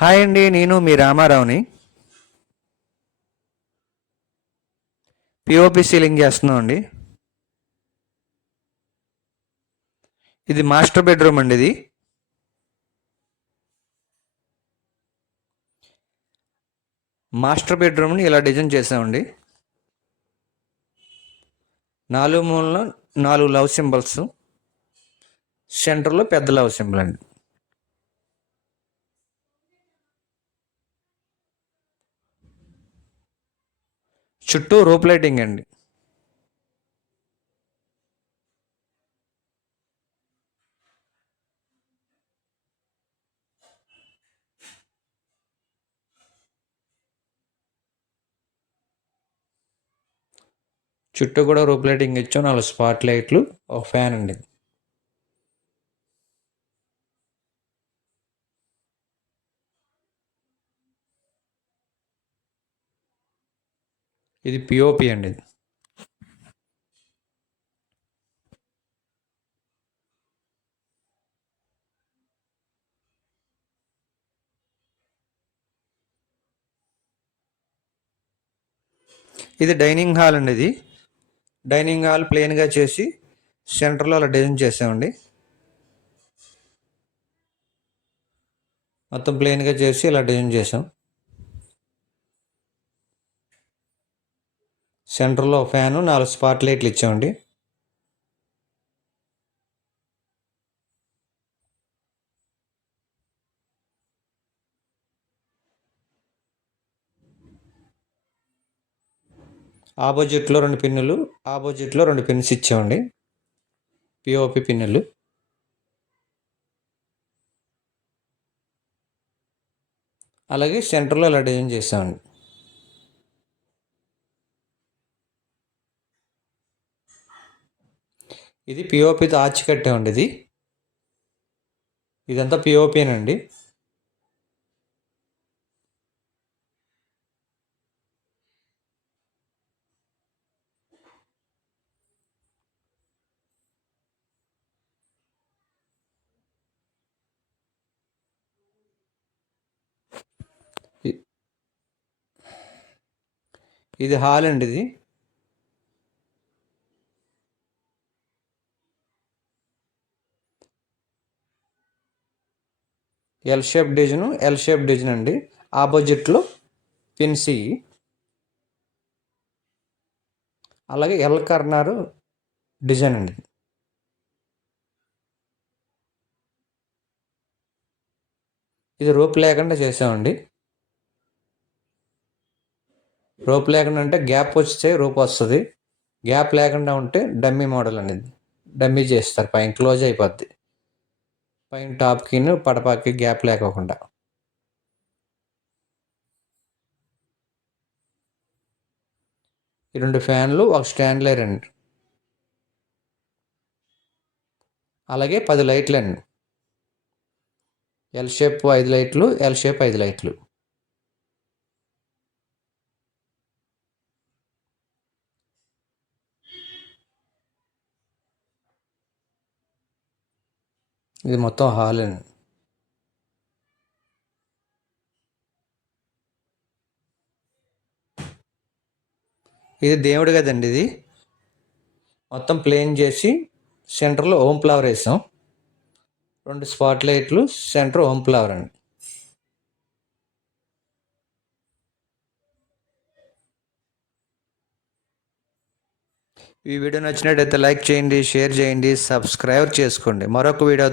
Hi అండి, నేను మీ రామారావుని. పిఓపి సీలింగ్ చేస్తున్నాం అండి. ఇది మాస్టర్ బెడ్రూమ్ అండి. ఇది మాస్టర్ బెడ్రూమ్ని ఇలా డిజైన్ చేసామండి. 4 మూలలో 4 లవ్ సింబల్స్, సెంటర్లో పెద్ద లవ్ సింబల్ అండి. చుట్టూ రూప్ లైటింగ్ అండి. చుట్టూ కూడా రూప్ లైటింగ్ ఇచ్చాం. 4 స్పాట్ లైట్లు, ఒక ఫ్యాన్ అండి. ఇది పిఓపి అండి. ఇది డైనింగ్ హాల్ అండి. ఇది డైనింగ్ హాల్ ప్లెయిన్గా చేసి సెంటర్లో అలా డిజైన్ చేసామండి. మొత్తం ప్లెయిన్గా చేసి ఇలా డిజైన్ చేసాం. సెంటర్లో ఫ్యాను, 4 స్పాట్ లైట్లు ఇచ్చామండి. ఆపోజిట్లో 2 పిన్నులు, ఆపోజిట్లో 2 పిన్స్ ఇచ్చామండి. పిఓపి పిన్నులు. అలాగే సెంటర్లో ఇలా డిజైన్ చేసామండి. ఇది పిఓపితో ఆర్చి కట్టామండి. ఇదంతా పిఓపినండి. ఇది హాల్ అండి. ఇది ఎల్ షేప్ డిజైన్ అండి. ఆపోజిట్లో పిన్స్. అలాగే ఎల్ కార్నర్ డిజైన్ అండి. ఇది రోప్ లేకుండా చేసామండి. రోప్ లేకుండా అంటే గ్యాప్ వస్తే రోప్ వస్తుంది. గ్యాప్ లేకుండా ఉంటే డమ్మీ మోడల్ అనేది. డమ్మీ చేస్తారు, పైన క్లోజ్ అయిపోద్ది. పైన టాప్కి పడపాకి గ్యాప్ లేకోకుండా. ఈ 2 ఫ్యాన్లు, ఒక స్టాండ్ లైర్ అండి. అలాగే 10 లైట్లు అండి. ఎల్ షేప్ 5 లైట్లు, ఎల్ షేప్ 5 లైట్లు. ఇది మొత్తం హాల్ అండి. ఇది దేవుడి గది అండి. ఇది మొత్తం ప్లేన్ చేసి సెంటర్లో ఓం ఫ్లవర్ వేసాం. 2 స్పాట్ లైట్లు, సెంటర్ ఓం ఫ్లవర్ అండి. ఈ వీడియో నచ్చినట్టయితే లైక్ చేయండి, షేర్ చేయండి, సబ్స్క్రైబ్ చేసుకోండి. మరొక వీడియో